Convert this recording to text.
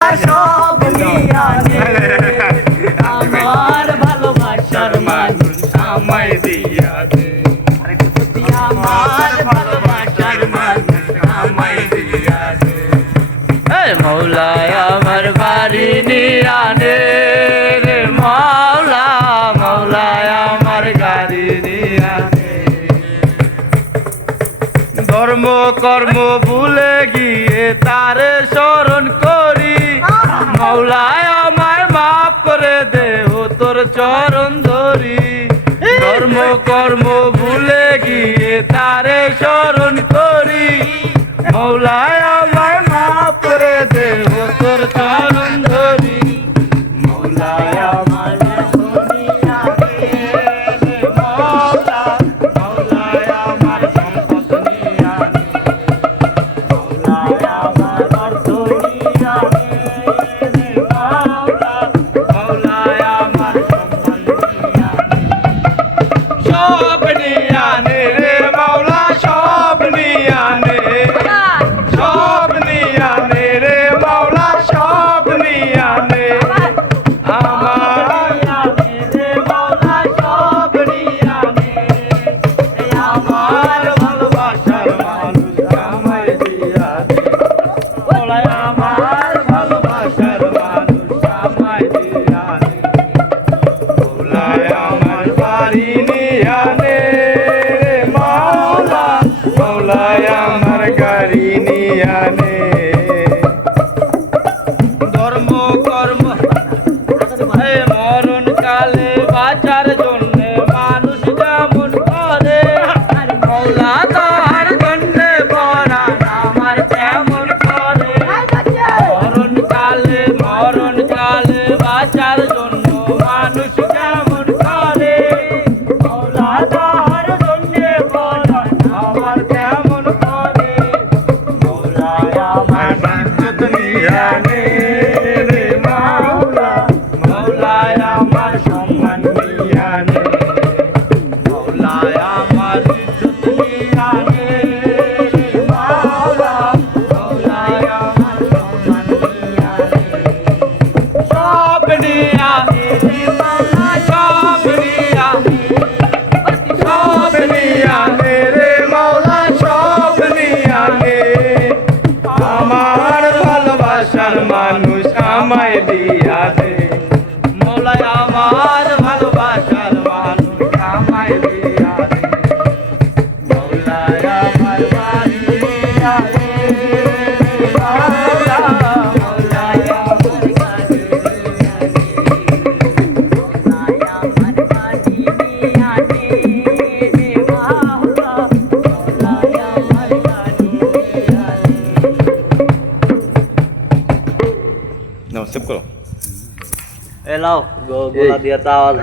সব নিয়ানে আমার ভালোবাসার মানুষ আমায় দিয়া দে আমার ভালোবাসার মানুষ আমায় দিয়া দে মৌলায় আমার বাড়ি নিয়ানে রে মৌলা মৌলায় আমার গাড়ি নিয়ানে ধর্ম কর্ম ভুলে গিয়ে তারে স্মরণ করি মৌলায় আমায় মাফ করে দে ও তোর চরণ ধরি ধর্ম কর্ম ভুলে গিয়ে তারে স্মরণ করি মৌলায় আমায় মাফ করে দে ও তোর চরণ ধরি মৌলায় আমার ধর্ম কর্ম মরণ কালে বাঁচার জন্য মানুষ যেমন করে মৌলা তার জন্য পড়া আমার তেমন করে মরণ কালে বাঁচার জন্য মানুষ যেমন করে মৌলা তার জন্য পড়া আমার তেমন করে মৌলায় আমার ইজ্জত নিয়ানে রে মৌলা মৌলায় আমার সম্মান নিয়ানে মৌলায় আমার ইজ্জত নিয়ানে রে মৌলা মৌলায় আমার সম্মান নিয়ানে সব নিয়ানে রে মৌলা সব নিয়ানে রে মৌলা সব নিয়ানে আমার ভালোবাসার মানুষ আমায় দিয়া দে মৌলায় আমার ভালোবাসার মানুষ আমায় দিয়া দে মৌলায় আমার বাড়ি দিয়া দে মৌলা মৌলায় আমার বাড়ি দিয়া দে মৌলায় আমার বাড়ি দিয়া দে মৌলা মৌলায় আমার বাড়ি দিয়া দে নাও সেভ করো এলাও গোলা দিয়া আওয়াজ